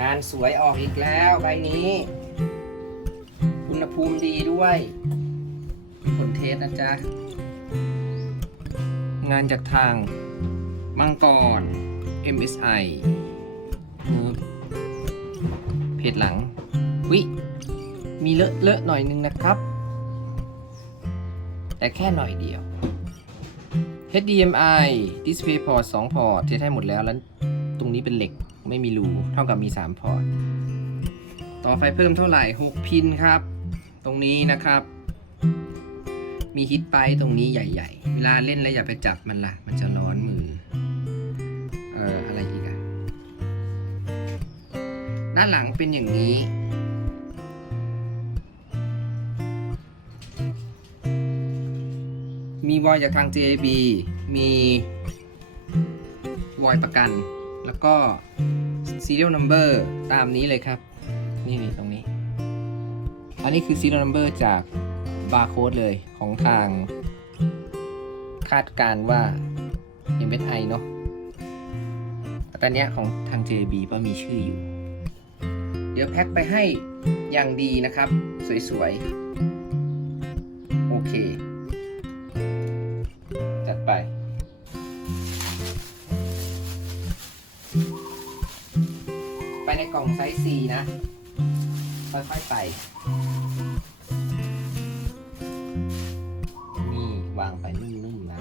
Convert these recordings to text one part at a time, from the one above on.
งานสวยออกอีกแล้วใบนี้ อุณหภูมิดีด้วยผลเทสนะจ๊ะ งานจากทาง มังกร MSI เพจหลัง วิมีเลอะเลอะหน่อยนึงนะครับ แต่แค่หน่อยเดียว HDMI Display Port 2 พอร์ตเทสให้หมดแล้วแล้ว ตรงนี้เป็นเหล็ก ไม่มีรูเท่ากับมี 3 พอร์ต ต่อไฟเพิ่มเท่าไหร่ 6 พินครับ ตรงนี้นะครับ มีฮิตไปตรงนี้ใหญ่ ๆ เวลาเล่นแล้วอย่าไปจับมันละมันจะร้อนมือ เอ่ออะไรอีกอะด้านหลังเป็นอย่างนี้มีวอยจากทาง JAB มีวอยประกัน แล้วก็ serial number ตามนี้เลยครับ นี่นี่ตรงนี้ อันนี้คือ serial number จากบาร์โค้ดเลยของทาง คาดการว่า MSI เนาะตอนนี้ของทาง JB ก็มีชื่ออยู่ เดี๋ยวแพ็คไปให้อย่างดีนะครับ สวยๆ โอเค จัดไป ในกล่องไซส์ C นะ ค่อยๆไป นี่วางไปนุ่มๆนะ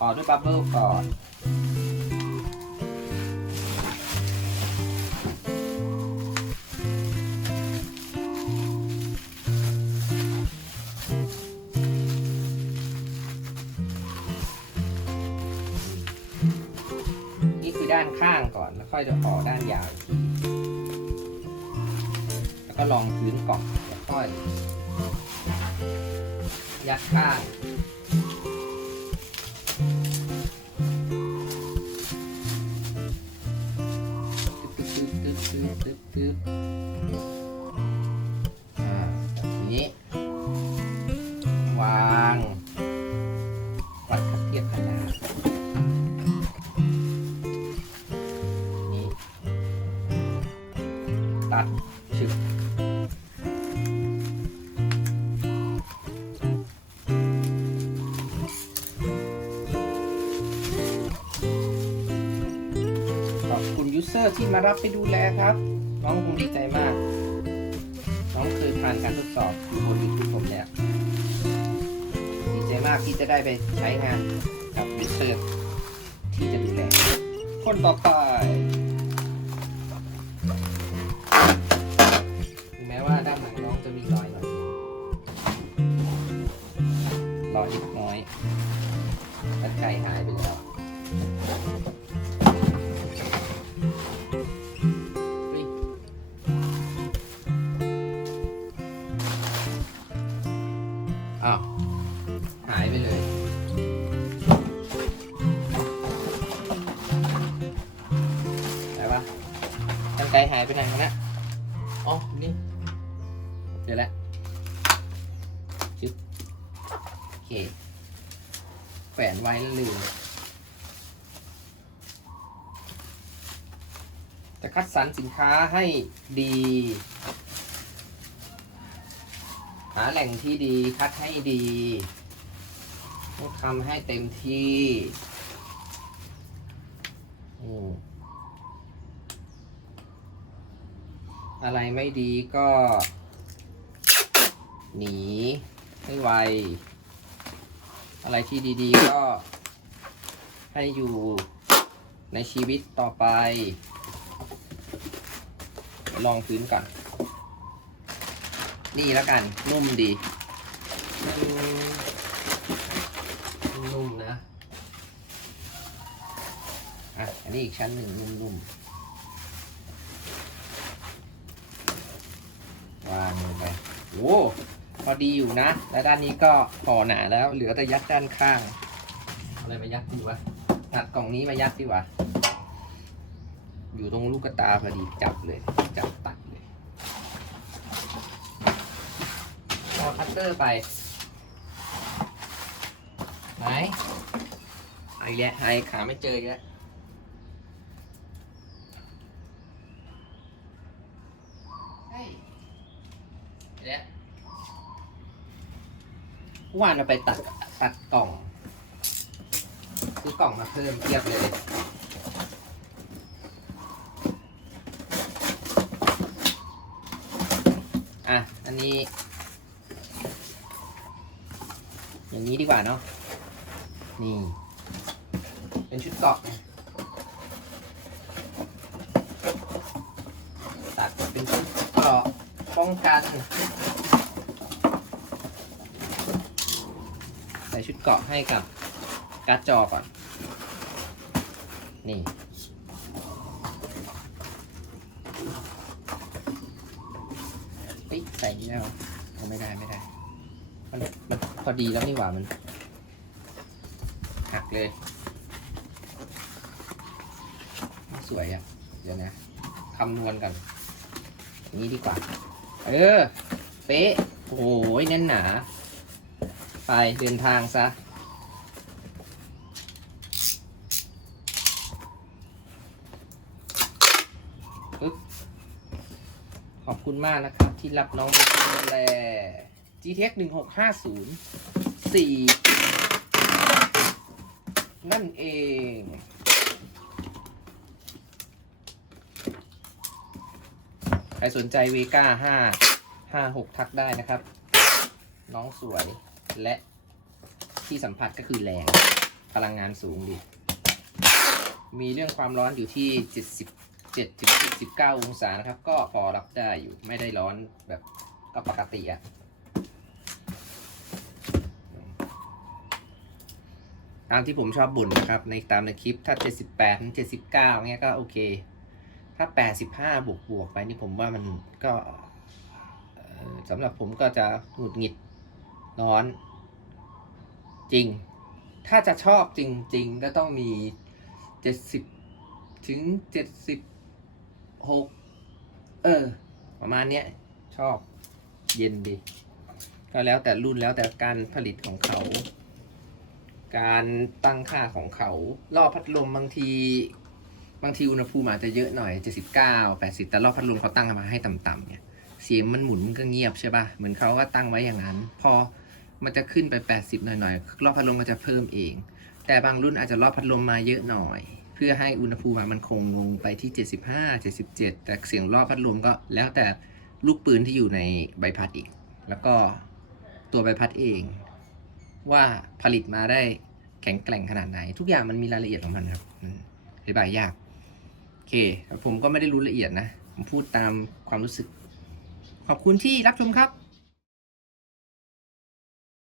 ต่อด้วยบับเบิ้ลก่อน ด้านข้างก่อน แล้วค่อยจะต่อด้านยาวอีกทีแล้วก็ลองพื้นก่อนแล้วค่อย ยัดข้างตึ๊บตึ๊บตึ๊บตึ๊บตึ๊บ ตัดชึกขอบคุณยูเซอร์ที่มารับไปดูแลครับ น้องคงดีใจมาก น้องเคยผ่านการทดสอบอยู่บนยูทูบผมแล้วดีใจมากที่จะได้ไปใช้งานกับยูเซอร์ที่จะดูแลคนต่อไป ไกลหายไปไหนวอ๋อ นี่เดี๋ยวละชึบโอเค แฝนไว้แล้วลืม จะคัดสรรสินค้าให้ดี หาแหล่งที่ดี คัดให้ดีต้องทำให้เต็มที่ อืม อะไรไม่ดีก็ หนีให้ไว อะไรที่ดีๆ ก็ ให้อยู่ในชีวิตต่อไป ลองพื้นก่อน นี่แล้วกันนุ่มดีอืมนุ่มนะ อะ อันนี้อีกชั้นหนึ่งนุ่มๆ วางลงไปโอ้พอดีอยู่นะ แล้วด้านนี้ก็พอหนาแล้ว เหลือแต่ยัดด้านข้างอะไรมายัดดีวะตัดกล่องนี้มายัดดีว่าอยู่ตรงลูกตาพอดีจับเลยจับตัดเลยเอคัตเตอร์ไปไหนไอีกแล้วหายขาไม่เจออีกแล้วเฮ้ย อีกแล้วเมื่อวานเราไปตัดตัดกล่องซื้อกล่องมาเพิ่มเทียบเลยอะ อันนี้ อย่างนี้ดีกว่าเนาะนี่ เป็นชุดเกาะนะตัดเป็นชุดเกราะ องกัน ใส่ชุดเกาะให้กับการ์ดจอก่อน นี่เฮ้ยใส่นี่ได้ไหมเอาไม่ได้ไม่ได้ มันมันพอดีแล้วนี่หว่ามัน หักเลย สวยอะ เดี๋ยวนะคำนวณกันนี้ดีกว่า เออ เป๊ะ โอ้โหแน่นหนา ไปเดินทางซะ ขอบคุณมากนะครับ ที่รับน้องไปดูแล GTX 1650 4 นั่นเอง ใครสนใจเวก้าห้าห้าหกทักได้นะครับ น้องสวยและที่สัมผัสก็คือแรงพลังงานสูงดี มีเรื่องความร้อนอยู่ที่ 77ถึง79 องศานะครับ ก็พอรับได้อยู่ไม่ได้ร้อนแบบก็ปกติอะตามที่ผมชอบบ่นนะครับ ในตามในคลิปถ้า 78ถึง79เงี้ยก็โอเค ถ้า 85 บวกบวกไปนี่ผมว่ามันก็สำหรับผมก็จะหงุดหงิดร้อน จริง ถ้าจะชอบจริง ๆ ก็ต้องมี 70 ถึง 76 เออ ประมาณเนี้ย ชอบเย็นดี ก็แล้วแต่รุ่นแล้วแต่การผลิตของเขา การตั้งค่าของเขา รอบพัดลมบางที บางทีอุณหภูมิอาจจะเยอะหน่อย 79 80 แต่รอบพัดลมเขาตั้งมาให้ต่ำๆเนี่ยเสียงมันหมุนมันก็เงียบใช่ป่ะ เหมือนเขาก็ตั้งไว้อย่างนั้น พอมันจะขึ้นไป 80 หน่อยๆ รอบพัดลมก็จะเพิ่มเอง แต่บางรุ่นอาจจะรอบพัดลมมาเยอะหน่อย เพื่อให้อุณหภูมิมันคงลงไปที่ 75 77 แต่เสียงรอบพัดลมก็แล้วแต่ลูกปืนที่อยู่ในใบพัดอีก แล้วก็ตัวใบพัดเอง ว่าผลิตมาได้แข็งแกร่งขนาดไหน ทุกอย่างมันมีรายละเอียดของมันครับอธิบายยาก เคผมก็ไม่ได้รู้ละเอียดนะ ผมพูดตามความรู้สึก ขอบคุณที่รับชมครับ